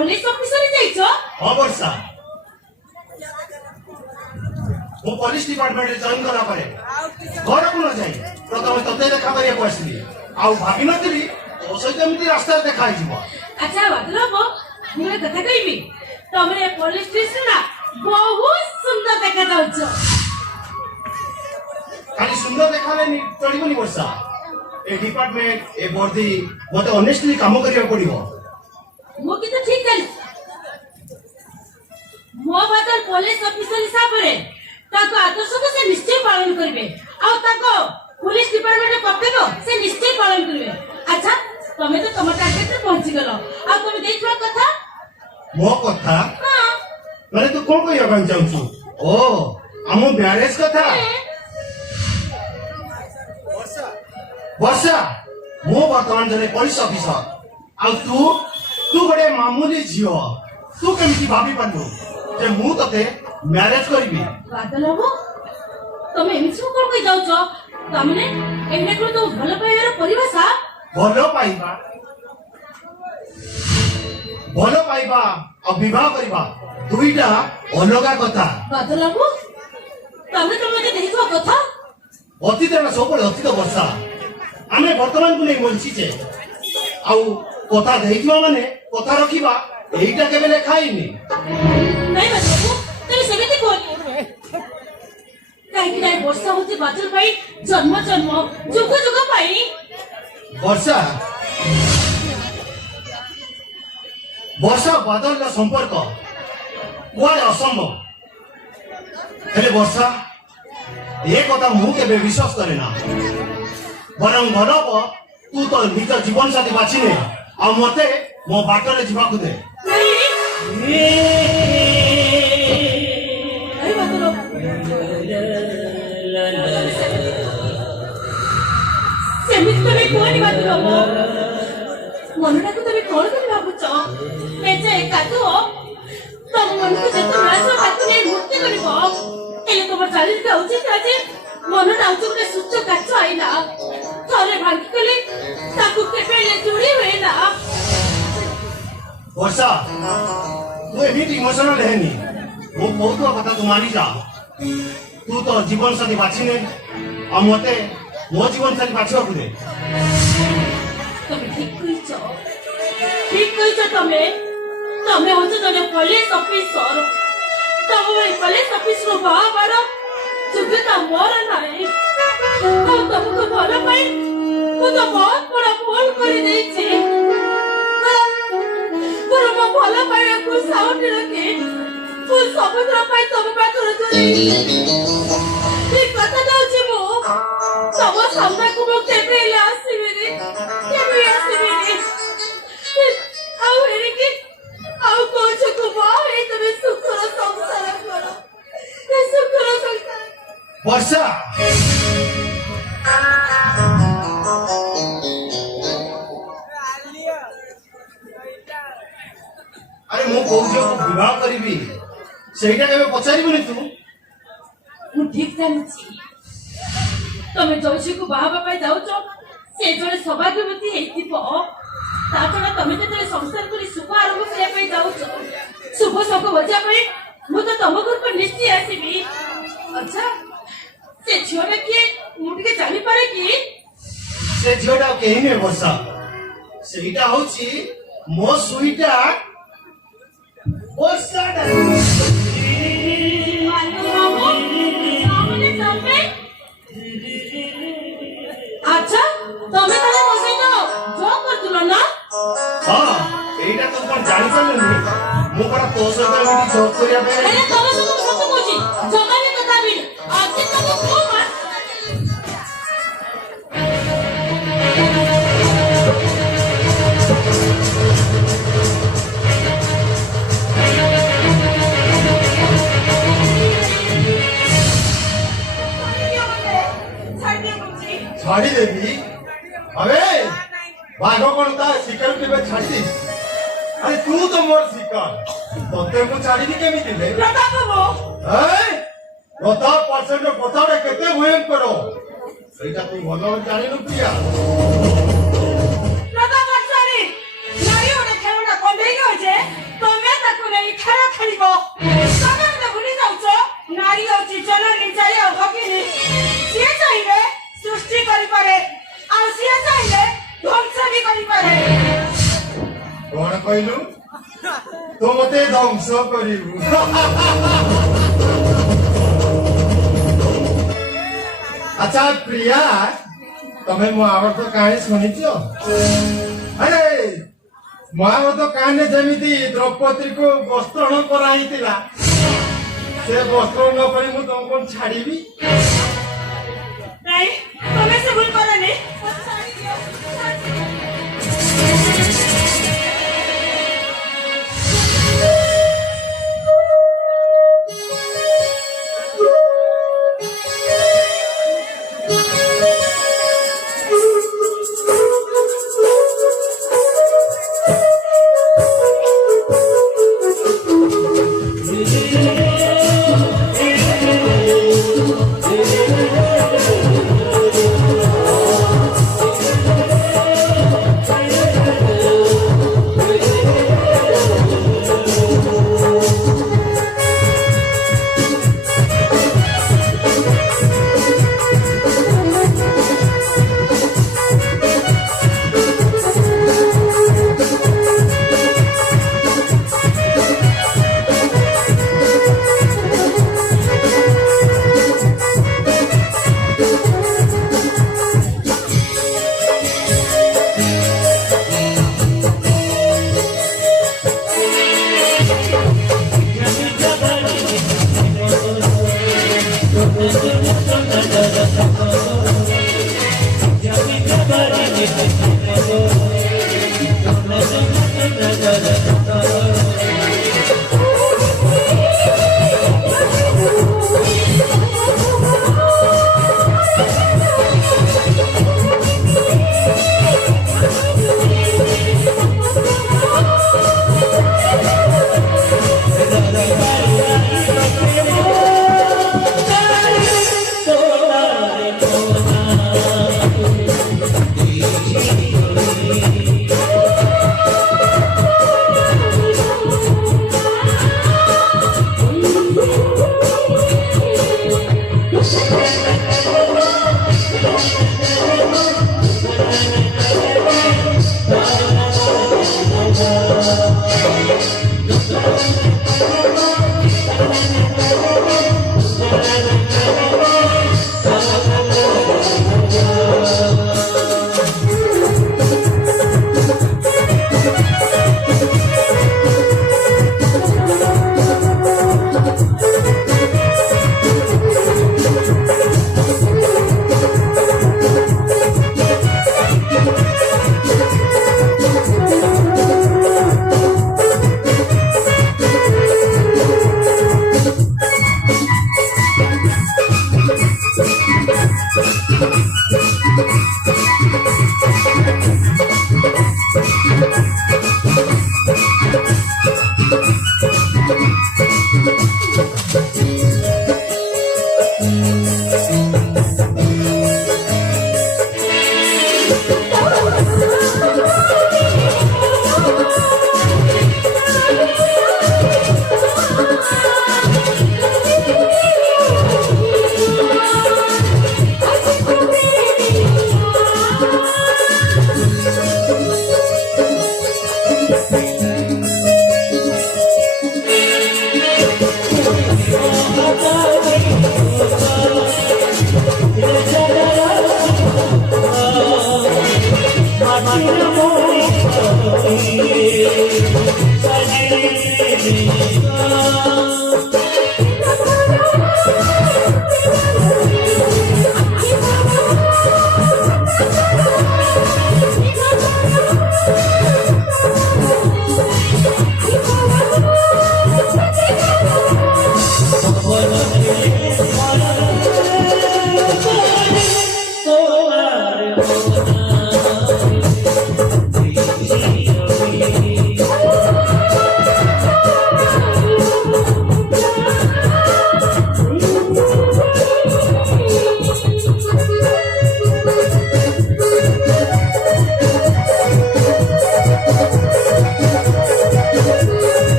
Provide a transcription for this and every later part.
Police officer जाइछो हां वर्षा वो police department join करा पारे घर को न जाई प्रथम तते देखा करिया को आसली आ भाबी नथिली तो सहित एमती रास्ता देखा ही जीवो अच्छा मतलब मुझे कथा कहबी तमरे पुलिस स्टेशन ना बहुत सुंदर देखा जाउछो खाली सुंदर देखाले नि चढ़िबनी वर्षा ए डिपार्टमेंट ए वर्दी मते ऑनेस्टली काम करिया पड़िबो मो की तो ठीक चल मो बातर पुलिस ऑफिसर हिसाब रे ताको आदर्श को से निश्चय पालन करबे आ ताको पुलिस डिपार्टमेंट कर्तव्य से निश्चय पालन करबे अच्छा तमे तो तम टारगेट रे पहुंची गलो आ तमे देखलो कथा मो कथा हां माने तू कोन कोइ अपन चाहछु ओ हमो मैरिज कथा वर्षा मो वर्तमान जने पुलिस ऑफिसर आ तू बड़े मामूली झियो तू केमिति भाबी पन्नु जे मु तते मैरिज करबी बादल हो तमे एमिसु कोन कहि जाउछो तमने एने को तो भलो पाइबार परिभाषा भलो पाइबा और विवाह करबा दुईटा अलगा कथा बादल हो तमे तमे देखिबो कथा अतीत ना सबले अतीत वर्षा आमे वर्तमान को नहीं बोलछि जे आउ कथा देखिबा माने कथा रखिबा एइटा केबे लेखाइनी नहीं बाबू तमे सेबेती कोनी काहे कि नहीं वर्षा होती बादल भाई जन्म जन्म जुग जुग पाई वर्षा वर्षा बादल का संपर्क कुआडे असंभव हेले वर्षा ये कथा मु केबे विश्वास करे ना बरं भरब तू तो निज जीवन साथी बाछिने आ मते मो बाटरे जीवा को दे अरे बादल सेमित तमे कोनी बादल हो मनटा को तमे कोन करि भाबुछ ए जे कातो तम मन को जत रासो बात नै मुक्ति करिबो एले तोर चालिस का उचित आजे मनटा उचुके सुच्च काचो आइला थरे भागी कले ताकू केपेले जुड़ी होइला वर्षा तू एमिति इमोशनल हेनी मो बहुत कथा तू मानी जा तू तो जीवन साथी बाछिने आ मते मो जीवन साथी बाछिबा को दे तमे ठीक कहिছো तमे तमे हो जने पुलिस ऑफिसर तमे पुलिस ऑफिस रो बाबार जुगता मोर नाही तो तुमको भलो पाई मु तो बहुत बड़ा भूल कर देछि पर मो भलो पाई को साउंड रखे तू समुद्र पाई तम पाखर ठीक कथा दउछि मु तम सामने को मो केबे आसीबे रे केबे आसीबे रे आउ हेरे के आउ कोछ को बाहे तमे सुखर संसार करो ए सुखर संसार वर्षा अरे मु कोजो विवाह करिबी सेटा केबे पचारिबनी तू मु ठीक जानुछि तमे जोशी को बाहा पाई जाउछो से जने सौभाग्यवती हेतिपो ताछडा तमे जने संसार करी सुख आरंभ करिया पाई जाउछो शुभ शोक बजा पाई मु तो तम घर पर निश्चय आसीबी अच्छा से झियोटा के मुटिके जानि पारे कि से झियोटा केही ने वर्षा सेटा होछि मो सुईटा वर्षा अच्छा तमे तने बसे तो जो करतुलो ना हां एटा तो कोन जानि पारलनी मो परा तो सहित एमिति जॉब करिया बे अरे तमे तो सत कोछि जमाने कथा बिन आज तक को मार छाड़ी देवी अबे बाघ कौन था शिकार के बाद छाड़ी दी अरे तू तो मोर शिकार तोते को छाड़ी दी केमी दिले प्रताप बाबू ए प्रताप परसेंट कथा रे केते भयन करो एटा तू भलो जानि न पिया प्रताप परसेंट नारी ओने खेलना कोन देई गयो जे କହିଲୁ ତୁ ମତେ ଧ୍ୱଂସ କରିବୁ। ଆଚ୍ଛା ପ୍ରିୟା ତମେ ମହାଭାରତ କାହାଣୀ ଶୁଣିଛ? ଆରେ ମହାଭାରତ କାହାଣୀ ଯେମିତି ଦ୍ରୌପଦୀକୁ ବସ୍ତ୍ରଣ କରାହେଇଥିଲା ସେ ବସ୍ତ୍ରଣ କରି ମୁଁ ତମକୁ କଣ ଛାଡ଼ିବି? ନାଇଁ ତମେ ସେ ଭୁଲ କରନି।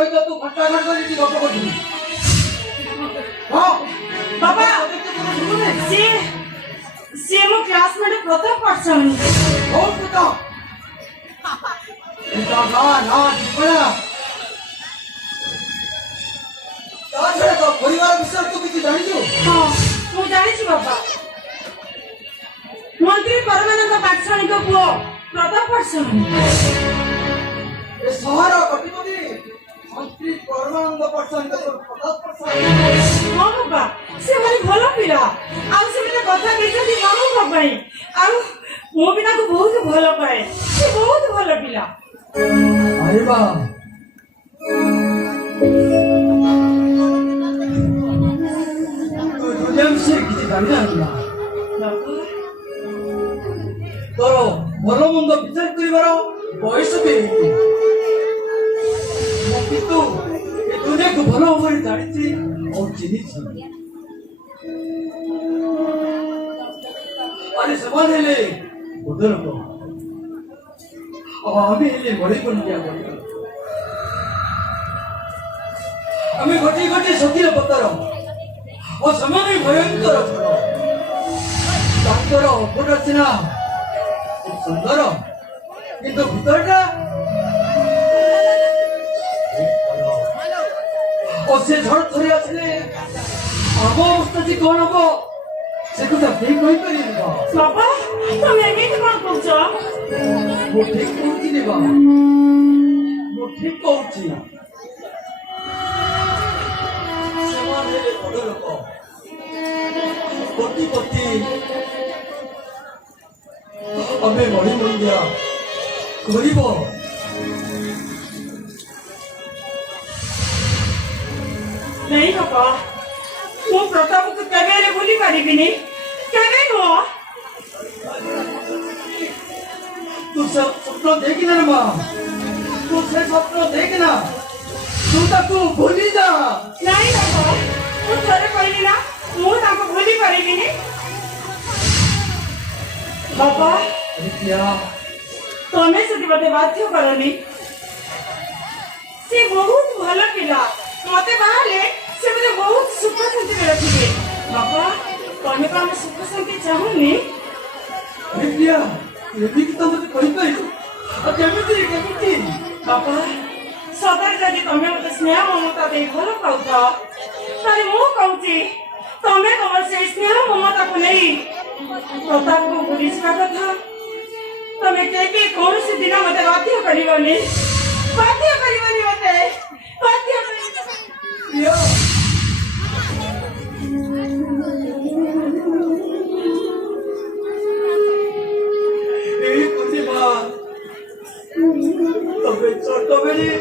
ସହିତ ତୁ ଘଣ୍ଟାଘଣ୍ଟା କରି ଏଠି ଗପ କରୁଛୁ। ହଁ ବାବା ଶୁଣୁନି ସିଏ ମୋ କ୍ଲାସମେଟ୍ ପ୍ରତାପ ପାଠଶାଳୀ। ହଉ ତୁ ତ ନା ଯିବନା ତା ଛଡ଼ା ତୋ ପରିବାର ବିଷୟରେ ତୁ କିଛି ଜାଣିଛୁ? ହଁ ମୁଁ ଜାଣିଛି ବାବା। ମନ୍ତ୍ରୀ ପରମାନନ୍ଦ ପାଠଶାଳୀଙ୍କ ପୁଅ ପ୍ରତାପ ପାଠଶାଳୀ। ଏ ସହର କଟିପତି ମନ୍ତ୍ରୀ ପରମାନନ୍ଦ ପାଠଶାଳୀଙ୍କ ପ୍ରତାପ ପାଠଶାଳୀ। ହଁ ବାବା ସେ ଭାରି ଭଲ ପିଲା। ଆଉ ସେ ମତେ କଥା ଦେଇଛନ୍ତି ମାମୁଙ୍କ ପାଇଁ। ଆଉ ମୁଁ ବି ତାକୁ ବହୁତ ଭଲ ପାଏ। ସେ ବହୁତ ଭଲ ପିଲା। ଆରେ ବା ଦୁନିଆ ବିଷୟରେ କିଛି ଜାଣିନାହାନ୍ତି ନା ତୋର ଭଲ ମନ୍ଦ ବିଚାର କରିବାର ବୟସ ବି ହେଇଛି। ମୁଁ କିନ୍ତୁ ଏ ଦୁନିଆକୁ ଭଲ ଭାବରେ ଜାଣିଛି ଆଉ ଚିହ୍ନିଛି। ଆରେ ସେମାନେ ହେଲେ ବୃଦ୍ଧ ଲୋକ ଆଉ ଆମେ ହେଲେ ମରିପଡ଼ିଆ ଲୋକ। ଆମେ ଗୋଟିଏ ଗୋଟିଏ ସତୀର ପତର ଓ ସେମାନେ ଭୟଙ୍କର ଝଡ଼। ତାଙ୍କର ଅପଟା ସିନା ଖୁବ୍ ସୁନ୍ଦର କିନ୍ତୁ ଭିତରଟା ଓ ସେ ଝଡ଼ ଥରେ ଆସିଲେ ଆମ ଅବସ୍ଥା ଯେ କଣ ହବ ସେ କଥା କେହି କହିପାରିବେ ନା। ବାବା ତମେ ଏମିତି କଣ କହୁଛ? ମୁଁ ଠିକ କହୁଛି ବା ମୁଁ ଠିକ କହୁଛି। ସେମାନେ ହେଲେ ବଡ଼ ଲୋକ କୋଟିପତି ଆମେ ମଣିମୁଣ୍ଡିଆ ଗରିବ। ନାଇଁ ବାବା ମୁଁ ପ୍ରତାପକୁ କେବେ ହେଲେ ଭୁଲି ପାରିବିନି। କେବେ ନୁହଁ। ତୁ ସେ ସ୍ୱପ୍ନ ଦେଖିନା ରେ ମା ତୁ ସେ ସ୍ୱପ୍ନ ଦେଖିନା ତୁ ତାକୁ ଭୁଲି ଯା। ନାଇଁ ବାବା ମୁଁ ଥରେ କହିଲି ନା ମୁଁ ତାଙ୍କୁ ଭୁଲି ପାରିବିନି। ବାବା ତମେ ସେଠି ମତେ ବାଧ୍ୟ କରନି। ସେ ବହୁତ ଭଲ ପିଲା। ମତେ ବାହାରେ ସେ ମତେ ବହୁତ ସୁଖ ଶାନ୍ତିରେ ରଖିବେ। ବାବା ତମେ ତ ଆମ ସୁଖ ଶାନ୍ତି ଚାହୁଁନି। ଏମିତି ତ ମତେ କହିପାରିବୁ ଆଉ କେମିତି କେମିତି? ବାବା ସଦାରେ ଯଦି ତମେ ମତେ ସ୍ନେହ ମମତା ଦେଇ ଭଲ ପାଉଛ ତାହେଲେ ମୁଁ କହୁଛି ତମେ ତମର ସେଇ ସ୍ନେହ ମମତାକୁ ନେଇ ପ୍ରତାପକୁ ଭୁଲିଯିବା କଥା। ତମେ କେବେ କୌଣସି ଦିନ ମତେ ବାଧ୍ୟ କରିବନି। ବାଧ୍ୟ କରିବନି ମତେ ବାଧ୍ୟ এই প্রতিভা তবে ছোটবেলে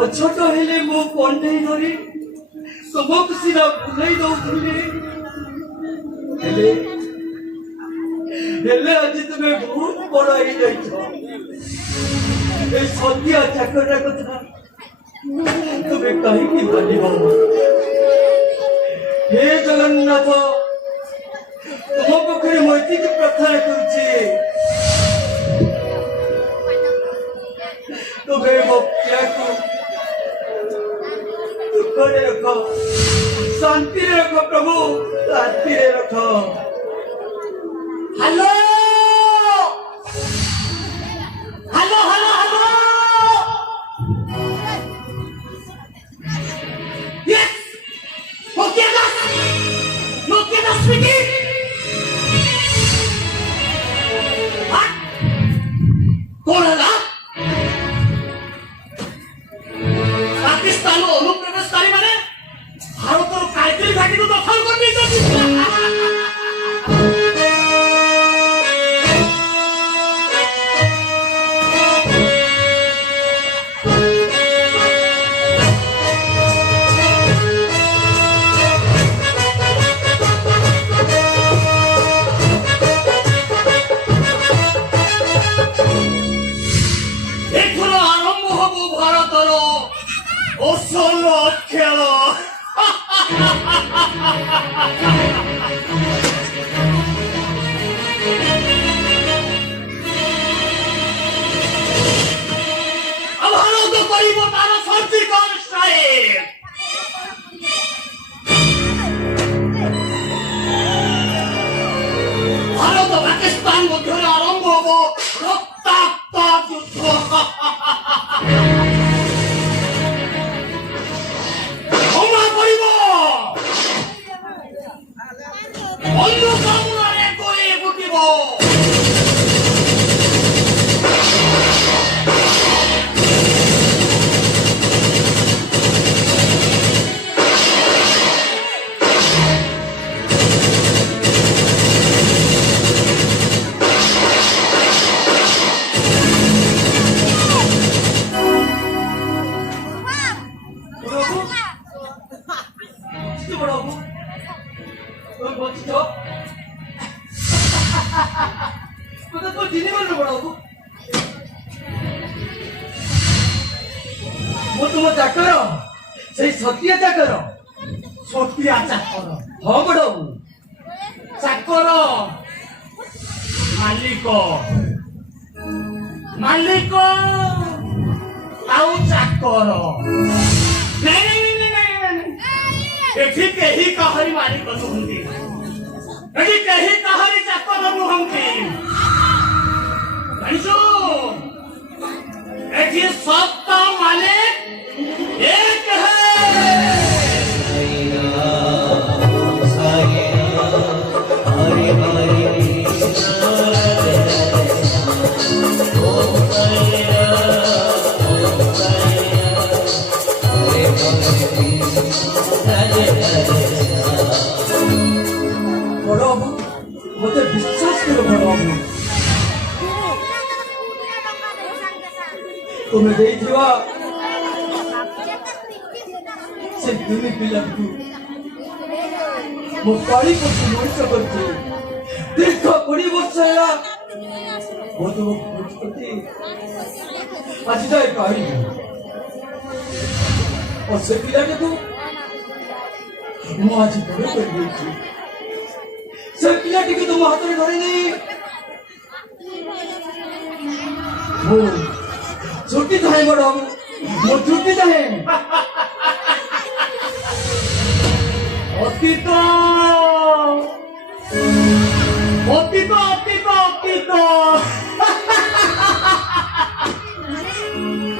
অছোট হেলে মো কণ্ঠেই ধরি তোমাকে সিনা ভুলেই দৌড়ি হেলে হেলে আজ তুমি বহুত বড় হয়ে যাইছ। এই সন্ধ্যা চাকরটা কথা তুমি কাহিকি জানিব? হে জগন্নাথ तुम पाखे मती प्रार्थना करुचे तुम्हें मो पिया को दुखरे रख शांति रख प्रभु शांति रख। Hello hello hello hello yes Nokia das speaking. कौन है ना? पाकिस्तान अनुप्रवेशकारी माने भारत और कायदे घाटी को दखल कर दी Solo খেলো আলোচনা করিব তার সার্জিক্যাল স্ট্রাইক। ভারত ও পাকিস্তান মধ্যে আরম্ভ হব রক্তাক্ত যুদ্ধ। ক্ষমা করিব অন্য কামনারে করে ফুটিব। 뭐라고? 넌 멋지죠? 근데 또 니네 말로 뭐라고? 뭐또 ଚାକର ସେଇ ସତିଆ ଚାକର ସତିଆ ଚାକର ହଁ ବଡବାବୁ ଚାକର ମାଲିକ ମାଲିକ ଆଉ ଚାକର। ନାଇଁ ଏଠି କେହି କାହାରି ମାଲିକ ନୁହନ୍ତି, ଏଠି କେହି କାହାରି ଚାକର ନୁହନ୍ତି। ଜାଣିଛୁ ଏଠି ସବକା ମାଲିକ ଏକ ହେ। ବଡବାବୁ ମତେ ବିଶ୍ୱାସ କର ବଡବାବୁ ତୁମେ ଦେଇଥିବା ସେ ଦୁଇ ପିଲାଙ୍କୁ ମୁଁ ପାଳି ପୋଷି ମଣିଷ କରିଛି। ଦୀର୍ଘ 20 ବର୍ଷ ହେଲା ମୁଁ ତୁମକୁ ବୁଝୁଛି ଆଜି ଯାଏ ପାଇନି। ଓ ସେ ପିଲାଟିକୁ ମୁଁ ଆଜି ବଡ଼ କରିଦେଇଛି। ସେ ପିଲାଟିକୁ ତୁମ ହାତରେ ଧରିନି ମୁଁ ଛୁଟି ଥାଏ ବଡବାବୁ, ମୁଁ ଛୁଟି ଥାଏ। ଅତୀତ ଅତୀତ ଅତୀତ ଅତୀତ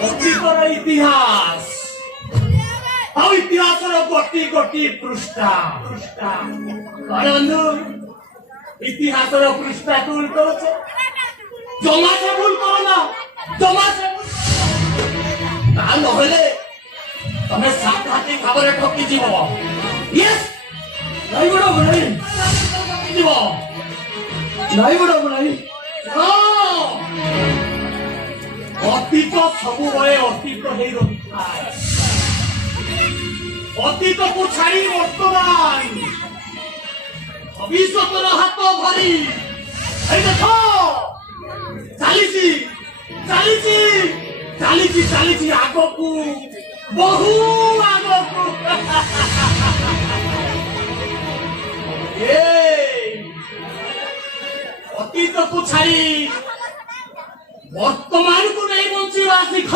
ଅତୀତର ଇତିହାସ ଆଉ ଇତିହାସର ଗୋଟି ଗୋଟି ପୃଷ୍ଠା ପୃଷ୍ଠା। କଣ ବନ୍ଧୁ ଇତିହାସର ପୃଷ୍ଠାକୁ ଉଲ୍ଟଉଛ? ଜମା ସେ ଭୁଲ କର ନା, ଜମା ସେ ଭୁଲ ତା ନହେଲେ ତମେ ସାଂଘାତିକ ଭାବରେ ଠକିଯିବ। ୟେସ୍ ନାଇଁ ବଡବାବୁ ନାଇଁ, ଯିବ ନାଇଁ ବଡବାବୁ ନାଇଁ। ଅତୀତ ସବୁବେଳେ ଅତୀତ ହେଇ ରହିଥାଏ। ଅତୀତକୁ ଛାଡ଼ି ବର୍ତ୍ତମାନ ଭବିଷ୍ୟତର ହାତ ଧରି ଏଇ ଦେଖ ଚାଲିଛି ଚାଲିଛି ଚାଲିଛି ଚାଲିଛି ଆଗକୁ, ବହୁ ଆଗକୁ। ଅତୀତକୁ ଛାଡ଼ି ବର୍ତ୍ତମାନକୁ ନେଇ ବଞ୍ଚିବା ଶିଖ।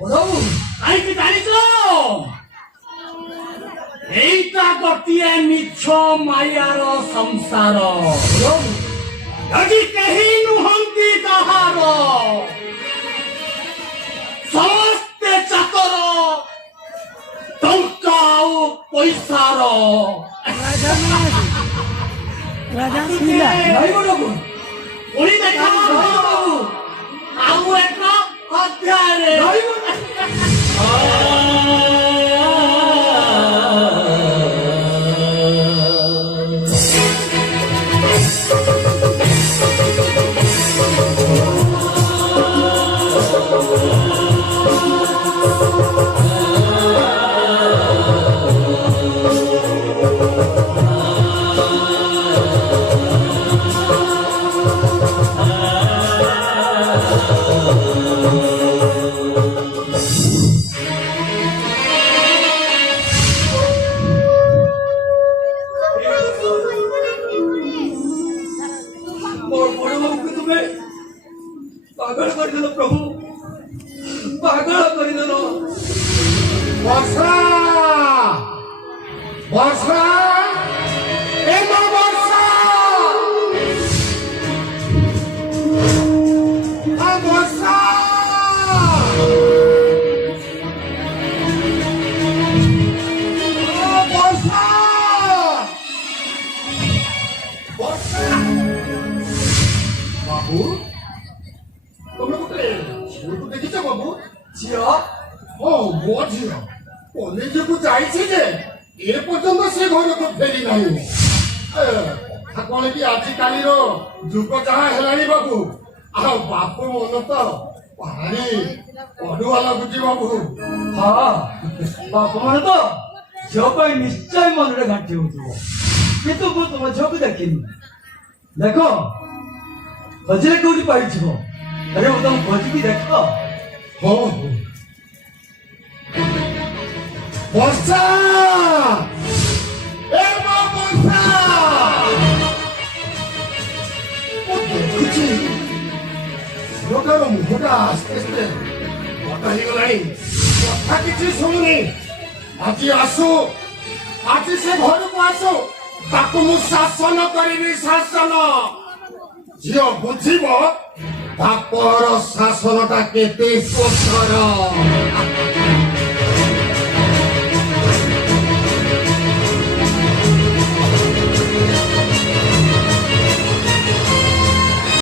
ବଡବାବୁ କାହିଁକି ଜାଣିଛ? এইটা ଗୋଟିଏ ମିଛ ମାୟାର ସଂସାର। ଏଠି କେହି ନୁହନ୍ତି କାହାର, ସମସ୍ତେ ଚାକର ଟଙ୍କା ଆଉ ପଇସାର। ନାଇଁ ବଡବାବୁ ପୁଣି ଦେଖା ବଡବାବୁ ଆଉ ଏକ ଅଧ୍ୟାୟରେ। ନାଇଁ ବଡ ବଡବାବୁକୁ ତୁମେ ପାଗଳ କରିଦେଲ ପ୍ରଭୁ, ପାଗଳ କରିଦେଲ। ବର୍ଷା ବର୍ଷା ଏ ମୋ ବର୍ଷା ଆ ବର୍ଷା ବର୍ଷା ବର୍ଷା ବାବୁ ତମେ ଗୋଟେ ଝିଅକୁ ଦେଖିଛ ବାବୁ ଝିଅ ହଁ ମୋ ଝିଅ କଲେଜକୁ ଯାଇଛି ଯେ ଏ ପର୍ଯ୍ୟନ୍ତ ସେ ଘରକୁ ଫେରି ନାହିଁ କଥା କଣ କି ଆଜିକାଲିର ଯୁଗ ଯାହା ହେଲାଣି ବାବୁ ଆଉ ବାପ ମନ ତ ଭାରି ଅଡୁଆ ଲାଗୁଛି ବାବୁ ହଁ ବାପମାନେ ତ ଝିଅ ପାଇଁ ନିଶ୍ଚୟ ମନରେ ଘାଣ୍ଟି ହଉଥିବ କିନ୍ତୁ ମୁଁ ତୁମ ଝିଅକୁ ଦେଖିନି ଦେଖ ଖୋଜିଲେ କୋଉଠି ପାଇଯିବ ଆରେ ମୁଁ ତମ ଖୋଜିକି ଦେଖ ହଉ ବର୍ଷା ଏ ମୋ ବର୍ଷା ମୁଁ ଦେଖୁଛି ଝିଅଟାର ମୁହଁଟା ଆସ୍ତେ ଆସ୍ତେ ବଡ ହେଇଗଲାଣି କଥା କିଛି ଶୁଣୁନି ଆଜି ଆସୁ ଆଜି ସେ ଘରକୁ ଆସୁ ତାକୁ ମୁଁ ଶାସନ କରିବି ଶାସନ ଝିଅ ବୁଝିବ ବାପର ଶାସନଟା କେତେ କଠୋର